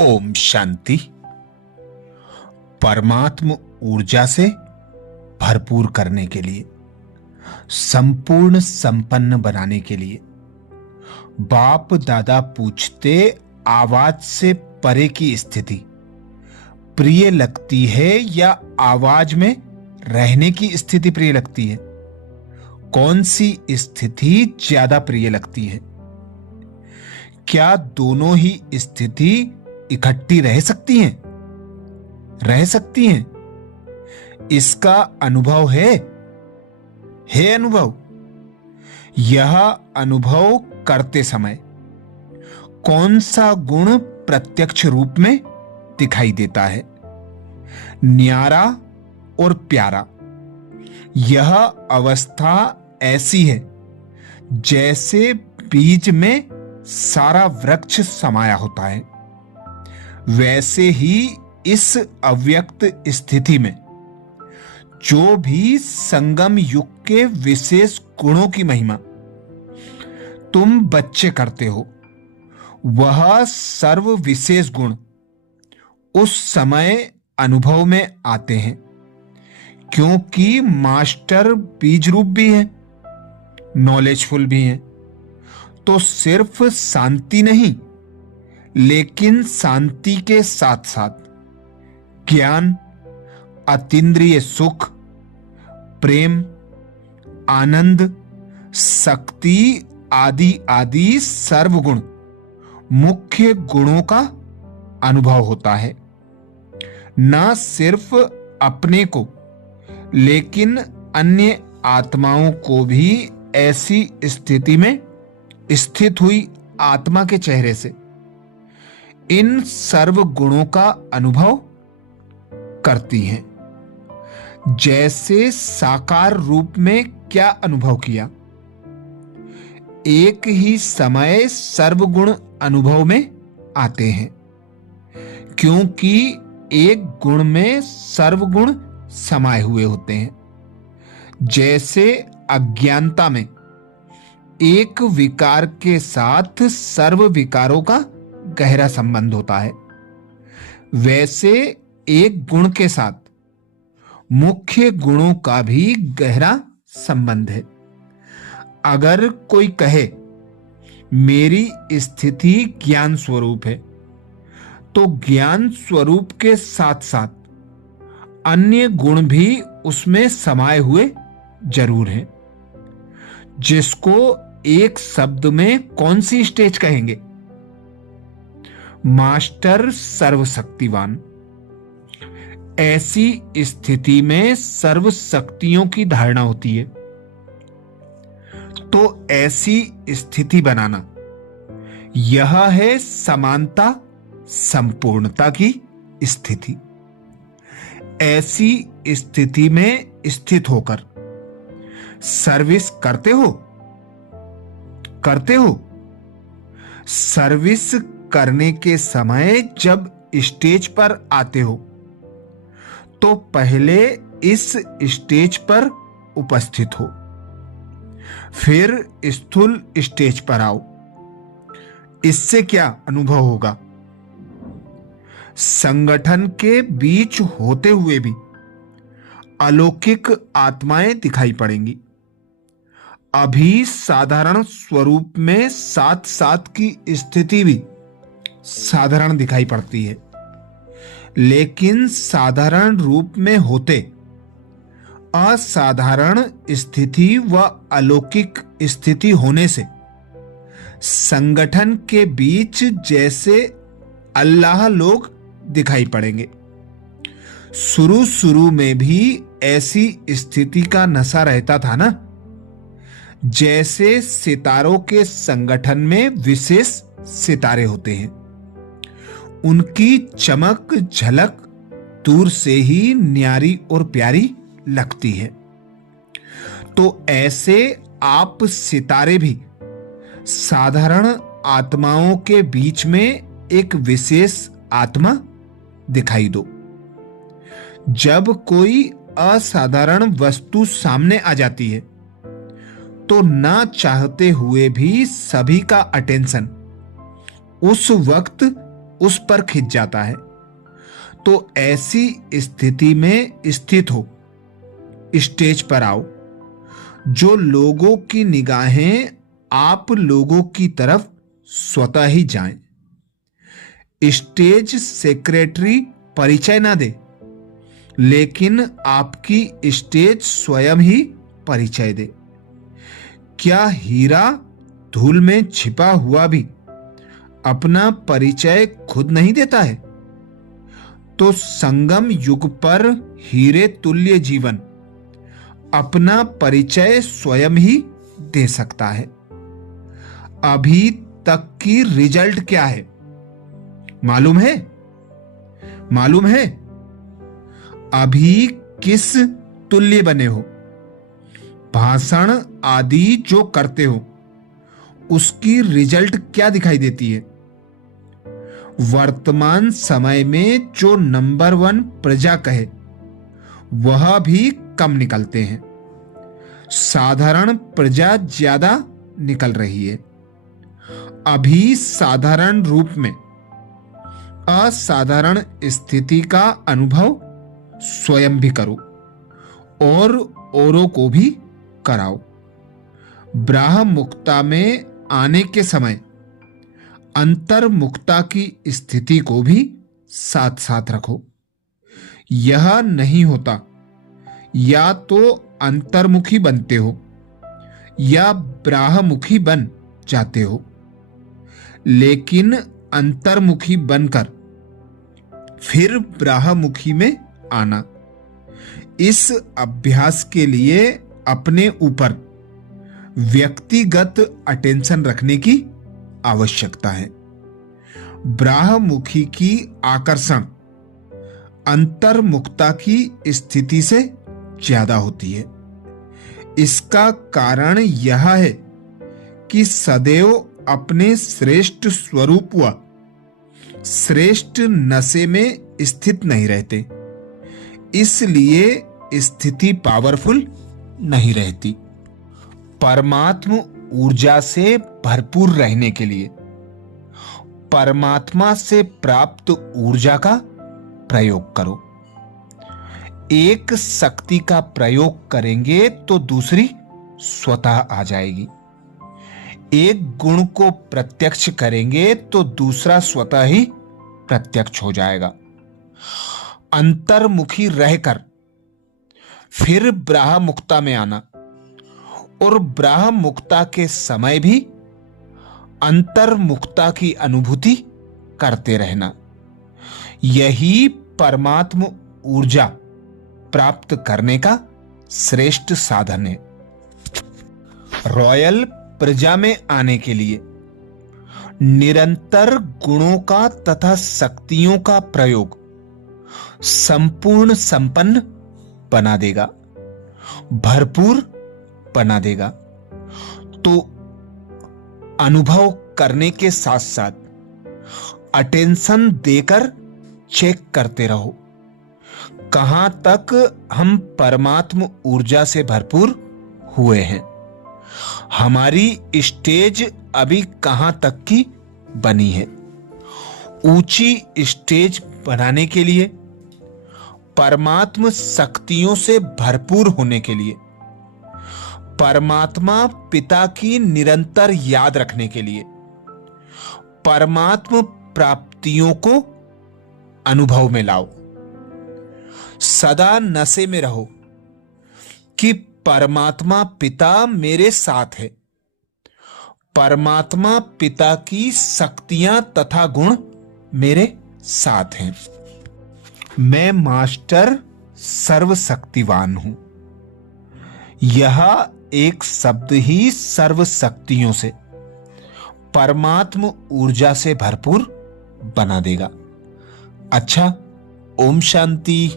ओम शांति। परमात्म ऊर्जा से भरपूर करने के लिए, संपूर्ण संपन्न बनाने के लिए बाप दादा पूछते, आवाज से परे की स्थिति प्रिय लगती है या आवाज में रहने की स्थिति प्रिय लगती है? कौन सी स्थिति ज्यादा प्रिय लगती है? क्या दोनों ही स्थिति इकट्ठी रह सकती हैं? रह सकती हैं? इसका अनुभव है अनुभव। यह अनुभव करते समय कौन सा गुण प्रत्यक्ष रूप में दिखाई देता है? न्यारा और प्यारा। यह अवस्था ऐसी है जैसे बीज में सारा वृक्ष समाया होता है। वैसे ही इस अव्यक्त स्थिति में जो भी संगम युग के विशेष गुणों की महिमा तुम बच्चे करते हो, वह सर्व विशेष गुण उस समय अनुभव में आते हैं, क्योंकि मास्टर बीज रूप भी है, नॉलेजफुल भी है। तो सिर्फ शांति नहीं, लेकिन शांति के साथ साथ ज्ञान, अतीन्द्रिय सुख, प्रेम, आनंद, शक्ति आदि आदि सर्वगुण मुख्य गुणों का अनुभव होता है। न सिर्फ अपने को, लेकिन अन्य आत्माओं को भी ऐसी स्थिति में स्थित हुई आत्मा के चेहरे से इन सर्व गुणों का अनुभव करती हैं। जैसे साकार रूप में क्या अनुभव किया? एक ही समय सर्वगुण अनुभव में आते हैं, क्योंकि एक गुण में सर्वगुण समाये हुए होते हैं। जैसे अज्ञानता में एक विकार के साथ सर्व विकारों का गहरा संबंध होता है, वैसे एक गुण के साथ मुख्य गुणों का भी गहरा संबंध है। अगर कोई कहे मेरी स्थिति ज्ञान स्वरूप है, तो ज्ञान स्वरूप के साथ साथ अन्य गुण भी उसमें समाये हुए जरूर हैं, जिसको एक शब्द में कौन सी स्टेज कहेंगे? मास्टर सर्वशक्तिवान। ऐसी स्थिति में सर्व शक्तियों की धारणा होती है। तो ऐसी स्थिति बनाना, यह है समानता, संपूर्णता की स्थिति। ऐसी स्थिति में स्थित होकर सर्विस करते हो। सर्विस करने के समय जब स्टेज पर आते हो, तो पहले इस स्टेज पर उपस्थित हो, फिर स्थूल स्टेज पर आओ। इससे क्या अनुभव होगा? संगठन के बीच होते हुए भी अलौकिक आत्माएं दिखाई पड़ेंगी। अभी साधारण स्वरूप में साथ साथ की स्थिति भी साधारण दिखाई पड़ती है, लेकिन साधारण रूप में होते असाधारण स्थिति व अलौकिक स्थिति होने से संगठन के बीच जैसे अल्लाह लोग दिखाई पड़ेंगे। शुरू में भी ऐसी स्थिति का नशा रहता था ना। जैसे सितारों के संगठन में विशेष सितारे होते हैं, उनकी चमक झलक दूर से ही न्यारी और प्यारी लगती है। तो ऐसे आप सितारे भी साधारण आत्माओं के बीच में एक विशेष आत्मा दिखाई दो। जब कोई असाधारण वस्तु सामने आ जाती है, तो ना चाहते हुए भी सभी का अटेंशन उस वक्त उस पर खिंच जाता है। तो ऐसी स्थिति में स्थित हो, स्टेज पर आओ। जो लोगों की निगाहें आप लोगों की तरफ स्वतः ही जाएं। स्टेज सेक्रेटरी परिचय ना दे, लेकिन आपकी स्टेज स्वयं ही परिचय दे। क्या हीरा धूल में छिपा हुआ भी अपना परिचय खुद नहीं देता है? तो संगम युग पर हीरे तुल्य जीवन अपना परिचय स्वयं ही दे सकता है। अभी तक की रिजल्ट क्या है मालूम है? मालूम है? अभी किस तुल्य बने हो? भाषण आदि जो करते हो उसकी रिजल्ट क्या दिखाई देती है? वर्तमान समय में जो नंबर 1 प्रजा कहे वह भी कम निकलते हैं। साधारण प्रजा ज्यादा निकल रही है। अभी साधारण रूप में असाधारण स्थिति का अनुभव स्वयं भी करो और औरों को भी कराओ। ब्राह्ममुक्ता में आने के समय अंतर्मुक्ता की स्थिति को भी साथ साथ रखो। यह नहीं होता, या तो अंतर्मुखी बनते हो या ब्राह्ममुखी बन जाते हो, लेकिन अंतर्मुखी बनकर फिर ब्राह्ममुखी में आना। इस अभ्यास के लिए अपने ऊपर व्यक्तिगत अटेंशन रखने की आवश्यकता है। ब्राह्ममुखी की आकर्षण अंतर्मुक्ता की स्थिति से ज्यादा होती है। इसका कारण यह है कि सदैव अपने श्रेष्ठ स्वरूप व श्रेष्ठ नशे में स्थित नहीं रहते, इसलिए स्थिति पावरफुल नहीं रहती। परमात्म ऊर्जा से भरपूर रहने के लिए परमात्मा से प्राप्त ऊर्जा का प्रयोग करो। एक शक्ति का प्रयोग करेंगे तो दूसरी स्वतः आ जाएगी। एक गुण को प्रत्यक्ष करेंगे तो दूसरा स्वतः ही प्रत्यक्ष हो जाएगा। अंतर्मुखी रहकर फिर ब्राह्ममुक्ता में आना और ब्राह्ममुक्ता के समय भी अंतर्मुक्ता की अनुभूति करते रहना, यही परमात्म ऊर्जा प्राप्त करने का श्रेष्ठ साधन है। रॉयल प्रजा में आने के लिए निरंतर गुणों का तथा शक्तियों का प्रयोग संपूर्ण संपन्न बना देगा, भरपूर बना देगा। तो अनुभव करने के साथ साथ अटेंशन देकर चेक करते रहो कहां तक हम परमात्म ऊर्जा से भरपूर हुए हैं। हमारी स्टेज अभी कहां तक की बनी है। ऊंची स्टेज बनाने के लिए, परमात्म शक्तियों से भरपूर होने के लिए, परमात्मा पिता की निरंतर याद रखने के लिए, परमात्म प्राप्तियों को अनुभव में लाओ। सदा नशे में रहो कि परमात्मा पिता मेरे साथ है, परमात्मा पिता की शक्तियां तथा गुण मेरे साथ हैं। मैं मास्टर सर्वशक्तिवान हूं। यह एक शब्द ही सर्व शक्तियों से, परमात्म ऊर्जा से भरपूर बना देगा। अच्छा, ओम शांति।